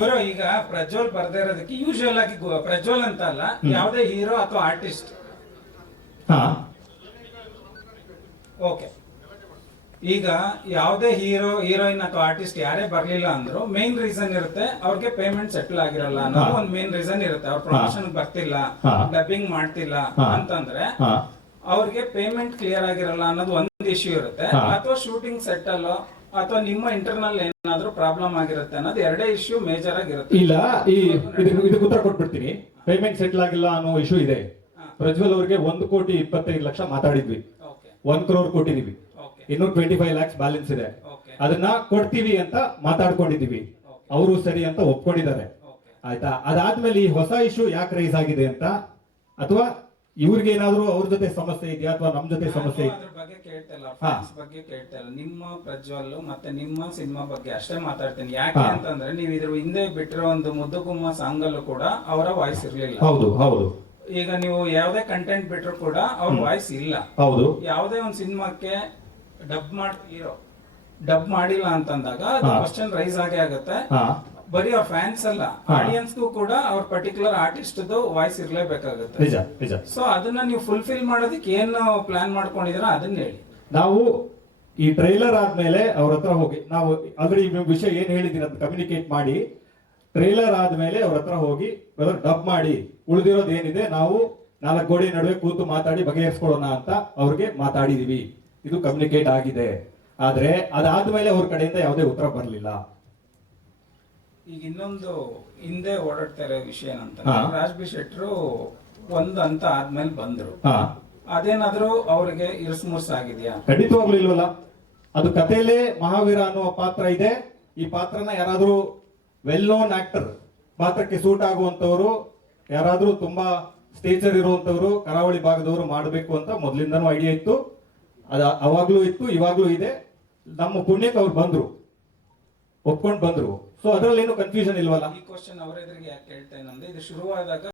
ಗುರು ಈಗ ಪ್ರಜ್ವಲ್ ಬರ್ದೇ ಇರೋದಕ್ಕೆ ಯೂಶುವಲ್ ಆಗಿ ಪ್ರಜ್ವಲ್ ಅಂತ ಅಲ್ಲ, ಯಾವುದೇ ಹೀರೋ ಅಥವಾ ಆರ್ಟಿಸ್ಟ್. ಓಕೆ, ಈಗ ಯಾವುದೇ ಹೀರೋಯಿನ್ ಅಥವಾ ಆರ್ಟಿಸ್ಟ್ ಯಾರೇ ಬರ್ಲಿಲ್ಲ ಅಂದ್ರು ಮೇನ್ ರೀಸನ್ ಇರುತ್ತೆ, ಅವ್ರಿಗೆ ಪೇಮೆಂಟ್ ಸೆಟಲ್ ಆಗಿರಲ್ಲ ಅನ್ನೋದು ಒಂದು ಮೇನ್ ರೀಸನ್ ಇರುತ್ತೆ. ಅವ್ರ ಪ್ರಮೋಷನ್ ಬರ್ತಿಲ್ಲ, ಡಬ್ಬಿಂಗ್ ಮಾಡ್ತಿಲ್ಲ ಅಂತಂದ್ರೆ ಅವ್ರಿಗೆ ಪೇಮೆಂಟ್ ಕ್ಲಿಯರ್ ಆಗಿರಲ್ಲ ಅನ್ನೋದು ಒಂದು ಇಶ್ಯೂ ಇರುತ್ತೆ. ಅಥವಾ ಶೂಟಿಂಗ್ ಸೆಟಲ್ ಅಥವಾ ನಿಮ್ಮ ಇಂಟರ್ನಲ್ ಏನಾದ್ರೂ ಪ್ರಾಬ್ಲಮ್ ಆಗಿರುತ್ತೆ ಅನ್ನೋದು ಎರಡೇ ಇಶ್ಯೂ ಮೇಜರ್ ಆಗಿರುತ್ತೆ. ಇಲ್ಲ, ಇದಕ್ಕೆ ಉತ್ತರ ಕೊಟ್ಬಿಡ್ತೀನಿ. ಪೇಮೆಂಟ್ ಸೆಟಲ್ ಆಗಿಲ್ಲ ಅನ್ನೋ ಇಶ್ಯೂ ಇದೆ. ಪ್ರಜ್ವಲ್ ಅವರಿಗೆ 1,25,00,000 ಮಾತಾಡಿದ್ವಿ, 1 crore ಕೊಟ್ಟಿದೀವಿ, ಇನ್ನು 25 lakhs ಬ್ಯಾಲೆನ್ಸ್ ಇದೆ. ಅದನ್ನ ಕೊಡ್ತೀವಿ ಅಂತ ಮಾತಾಡ್ಕೊಂಡಿದೀವಿ, ಅವರು ಸರಿ ಅಂತ ಒಪ್ಕೊಂಡಿದ್ದಾರೆ. ಆಯ್ತಾ? ಅದಾದ್ಮೇಲೆ ಈ ಹೊಸ ಇಶ್ಯೂ ಯಾಕೆ ರೈಸ್ ಆಗಿದೆ ಅಂತ, ಅಥವಾ ಇವ್ರಿಗೆ ಏನಾದ್ರು ಅವ್ರ ಜೊತೆ ಸಮಸ್ಯೆ ಇದೆಯಾ ಅಥವಾ ನಮ್ ಜೊತೆ ಸಮಸ್ಯೆ ಬಗ್ಗೆ ಕೇಳ್ತಾ ಇಲ್ಲ. ನಿಮ್ಮ ಪ್ರಜ್ವಲ್ ಮತ್ತೆ ನಿಮ್ಮ ಸಿನಿಮಾ ಬಗ್ಗೆ ಅಷ್ಟೇ ಮಾತಾಡ್ತೀನಿ. ಯಾಕೆ ಅಂತಂದ್ರೆ ನೀವು ಇದ್ರ ಹಿಂದೆ ಬಿಟ್ಟಿರೋ ಒಂದು ಮುದ್ದುಗುಮ್ಮ ಸಾಂಗ್ ಅಲ್ಲೂ ಕೂಡ ಅವರ ವಾಯ್ಸ್ ಇರ್ಲಿಲ್ಲ. ಹೌದು ಹೌದು. ಈಗ ನೀವು ಯಾವ್ದೇ ಕಂಟೆಂಟ್ ಬಿಟ್ರು ಕೂಡ ಅವ್ರ ವಾಯ್ಸ್ ಇಲ್ಲ. ಹೌದು. ಯಾವ್ದೇ ಒಂದು ಸಿನಿಮಾಕ್ಕೆ ಡಬ್ ಮಾಡಿಲ್ಲ ಅಂತಂದಾಗ ಕ್ವಶನ್ ರೈಸ್ ಆಗೇ ಆಗುತ್ತೆ. ಬರೀ ಅವ್ರ ಫ್ಯಾನ್ಸ್ ಅಲ್ಲ, ಆಡಿಯನ್ಸ್ಗೂ ಕೂಡ ಅವ್ರ ಪರ್ಟಿಕ್ಯುಲರ್ ಆರ್ಟಿಸ್ಟ್ ವಾಯ್ಸ್ ಇರ್ಲೇಬೇಕಾಗುತ್ತೆ. ನಿಜ ನಿಜ. ಸೊ ಅದನ್ನ ನೀವು ಫುಲ್ಫಿಲ್ ಮಾಡೋದಕ್ಕೆ ಏನು ಪ್ಲಾನ್ ಮಾಡ್ಕೊಂಡಿದೀರ ಅದನ್ನ ಹೇಳಿ. ನಾವು ಈ ಟ್ರೈಲರ್ ಆದ್ಮೇಲೆ ಅವ್ರ ಹತ್ರ ಹೋಗಿ, ನಾವು ಆಲ್ರೆಡಿ ವಿಷಯ ಏನ್ ಹೇಳಿದೀನಿ ಅಂತ ಕಮ್ಯುನಿಕೇಟ್ ಮಾಡಿ, ಟ್ರೈಲರ್ ಆದ್ಮೇಲೆ ಅವ್ರ ಹತ್ರ ಹೋಗಿ ಡಬ್ ಮಾಡಿ ಉಳಿದಿರೋದು ಏನಿದೆ ನಾವು 4 ಗೋಡೆ ನಡುವೆ ಕೂತು ಮಾತಾಡಿ ಬಗೆಹರಿಸ್ಕೊಳ್ಳೋಣ ಅಂತ ಅವ್ರಿಗೆ ಮಾತಾಡಿದೀವಿ. ಇದು ಕಮ್ಯುನಿಕೇಟ್ ಆಗಿದೆ. ಆದ್ರೆ ಅದಾದ್ಮೇಲೆ ಅವ್ರ ಕಡೆಯಿಂದ ಯಾವುದೇ ಉತ್ತರ ಬರಲಿಲ್ಲ. ಈಗ ಇನ್ನೊಂದು ಹಿಂದೆ ಓಡಾಡ್ತಾ ಇರೋ ವಿಷಯ ಏನಂತ, ರಾಜ್ಬಿ ಶೆಟ್ರು ಒಂದು ಅಂತ ಆದ್ಮೇಲೆ ಬಂದ್ರು, ಅದೇನಾದ್ರೂ ಅವ್ರಿಗೆ ಇರ್ಸ್ಮುರ್ಸ್ ಆಗಿದ್ಯಾ? ಖಂಡಿತವಾಗ್ಲೂ ಇಲ್ವಲ್ಲ. ಅದು ಕಥೆಯಲ್ಲೇ ಮಹಾವೀರ ಅನ್ನುವ ಪಾತ್ರ ಇದೆ. ಈ ಪಾತ್ರನ ಯಾರಾದ್ರೂ ವೆಲ್ ನೋನ್ ಆಕ್ಟರ್, ಪಾತ್ರಕ್ಕೆ ಸೂಟ್ ಆಗುವಂತವ್ರು, ಯಾರಾದ್ರೂ ತುಂಬಾ ಸ್ಟೇಚರ್ ಇರುವಂತವ್ರು, ಕರಾವಳಿ ಭಾಗದವರು ಮಾಡಬೇಕು ಅಂತ ಮೊದಲಿಂದನೂ ಐಡಿಯಾ ಇತ್ತು. ಅವಾಗ್ಲೂ ಇತ್ತು, ಇವಾಗ್ಲೂ ಇದೆ. ನಮ್ಮ ಪುಣ್ಯಕ್ಕೆ ಅವ್ರು ಬಂದ್ರು, ಒಪ್ಕೊಂಡು ಬಂದ್ರು. ಸೊ ಅದ್ರಲ್ಲಿ ಏನು ಕನ್ಫ್ಯೂಷನ್ ಇಲ್ವಲ್ಲ. ಈ ಕ್ವಶನ್ ಅವರ ಎದುರಿಗೆ ಯಾಕೆ ಕೇಳ್ತಾ ಏನಂದ್ರೆ, ಇದು ಶುರುವಾದಾಗ